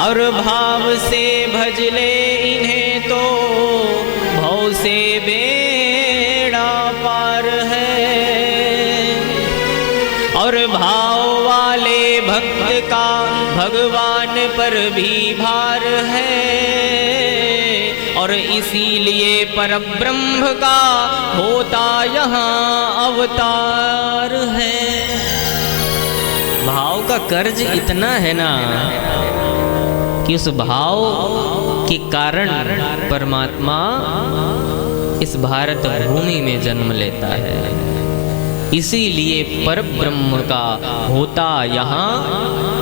और भाव से भज ले इन्हें तो भव से बेड़ा पार है। और भाव वाले भक्त का भगवान पर भी भार है। और इसीलिए परब्रह्म का होता यहाँ अवतार है। भाव का कर्ज इतना है ना कि उस भाव के कारण परमात्मा इस भारत भूमि में जन्म लेता है। इसीलिए परब्रह्म का होता यहाँ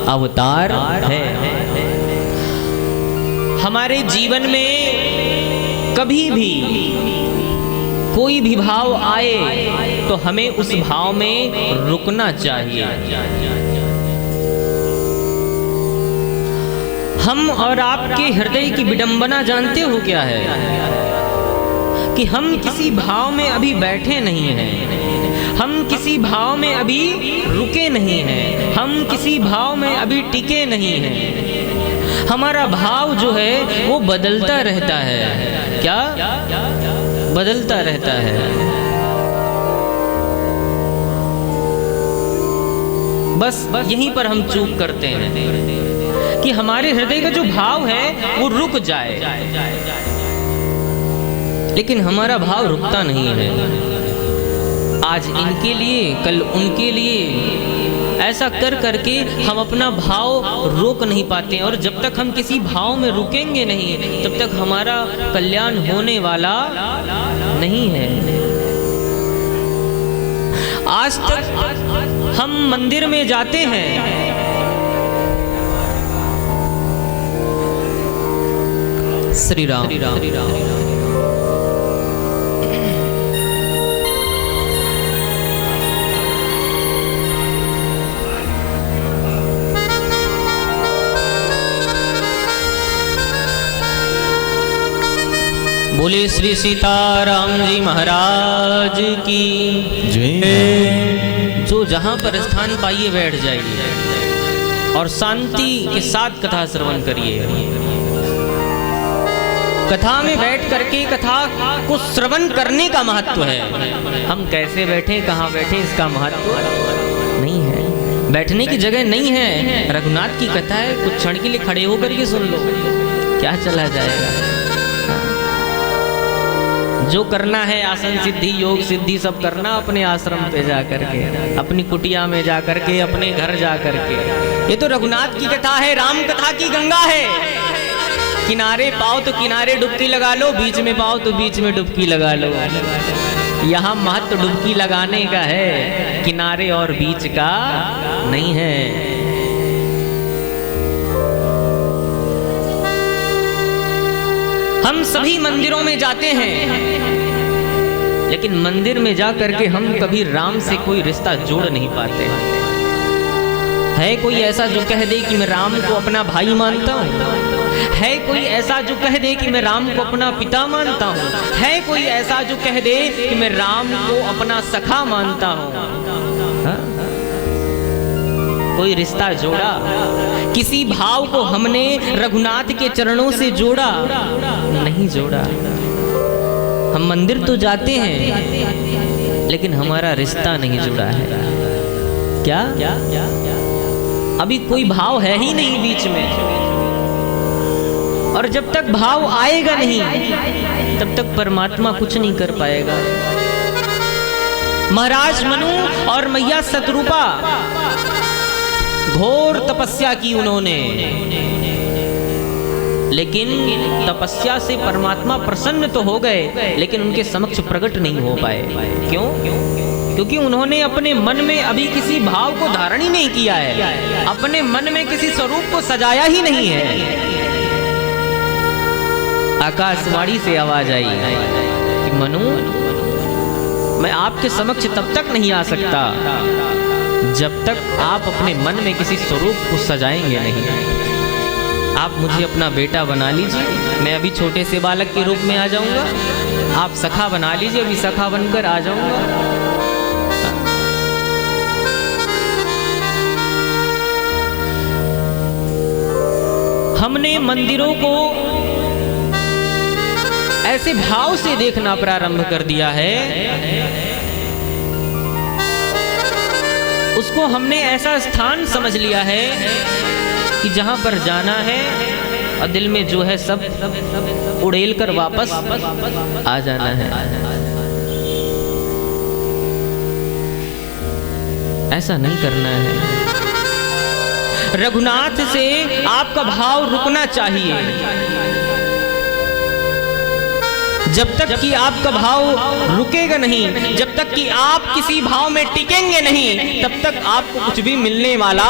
अवतार है। हमारे जीवन में कभी भी कोई भी भाव आए तो हमें उस भाव में रुकना चाहिए। हम और आपके हृदय की विडंबना जानते हो क्या है कि हम किसी भाव में अभी बैठे नहीं हैं, हम किसी भाव में अभी रुके नहीं हैं, हम किसी भाव में अभी टिके नहीं हैं। हमारा भाव जो है वो बदलता रहता है। क्या बदलता रहता है? बस यहीं पर हम चूक करते हैं कि हमारे हृदय का जो भाव है वो रुक जाए, लेकिन हमारा भाव रुकता नहीं है। आज इनके लिए, कल उनके लिए, ऐसा कर करके हम अपना भाव रोक नहीं पाते। और जब तक हम किसी भाव में रुकेंगे नहीं, तब तक हमारा कल्याण होने वाला नहीं है। आज तक हम मंदिर में जाते हैं, श्री राम, बोले श्री सीताराम जी महाराज की जय। जो जहां पर स्थान पाइए बैठ जाइए और शांति के साथ कथा श्रवण करिए। कथा में बैठ करके कथा को श्रवण करने का महत्व है। हम कैसे बैठे, कहाँ बैठे, इसका महत्व नहीं है। बैठने की जगह नहीं है। रघुनाथ की कथा है, कुछ क्षण के लिए खड़े होकर के सुन लो, क्या चला जाएगा। जो करना है आसन सिद्धि, योग सिद्धि सब करना अपने आश्रम पे जा करके, अपनी कुटिया में जा करके, अपने घर जा करके। ये तो रघुनाथ की कथा है, राम कथा की गंगा है। किनारे पाओ तो किनारे डुबकी लगा लो, बीच में पाओ तो बीच में डुबकी लगा लो। यहाँ महत्व डुबकी लगाने का है, किनारे और बीच का नहीं है। हम सभी मंदिरों में जाते हैं, लेकिन मंदिर में जा करके हम कभी राम से कोई रिश्ता जोड़ नहीं पाते। है कोई ऐसा जो कह दे कि मैं राम को अपना भाई मानता हूँ? है कोई ऐसा जो कह दे कि मैं राम को अपना पिता मानता हूँ? है कोई ऐसा जो कह दे कि मैं राम को अपना सखा मानता हूँ? कोई रिश्ता जोड़ा? किसी भाव को हमने रघुनाथ के चरणों से जोड़ा? नहीं जोड़ा। हम मंदिर तो जाते हैं, लेकिन हमारा रिश्ता नहीं जुड़ा है। क्या अभी कोई भाव है ही नहीं बीच में। और जब तक भाव आएगा नहीं, तब तक परमात्मा कुछ नहीं कर पाएगा। महाराज मनु और मैया शतरूपा घोर तपस्या की उन्होंने, लेकिन तपस्या से परमात्मा प्रसन्न तो हो गए, लेकिन उनके समक्ष प्रकट नहीं हो पाए। क्यों? क्योंकि उन्होंने अपने मन में अभी किसी भाव को धारण ही नहीं किया है, अपने मन में किसी स्वरूप को सजाया ही नहीं है। आकाशवाणी से आवाज आई कि मनु, मैं आपके समक्ष तब तक नहीं आ सकता जब तक आप अपने मन में किसी स्वरूप को सजाएंगे नहीं। आप मुझे अपना बेटा बना लीजिए, मैं अभी छोटे से बालक के रूप में आ जाऊंगा। आप सखा बना लीजिए, अभी सखा बनकर आ जाऊंगा। हमने मंदिरों को ऐसे भाव से देखना प्रारंभ कर दिया है, उसको हमने ऐसा स्थान समझ लिया है कि जहां पर जाना है और दिल में जो है सब उड़ेल कर वापस आ जाना है। ऐसा नहीं करना है। रघुनाथ से आपका भाव रुकना चाहिए। जब तक कि आपका भाव रुकेगा नहीं, जब तक कि आप किसी भाव में टिकेंगे नहीं, तब तक आपको कुछ भी मिलने वाला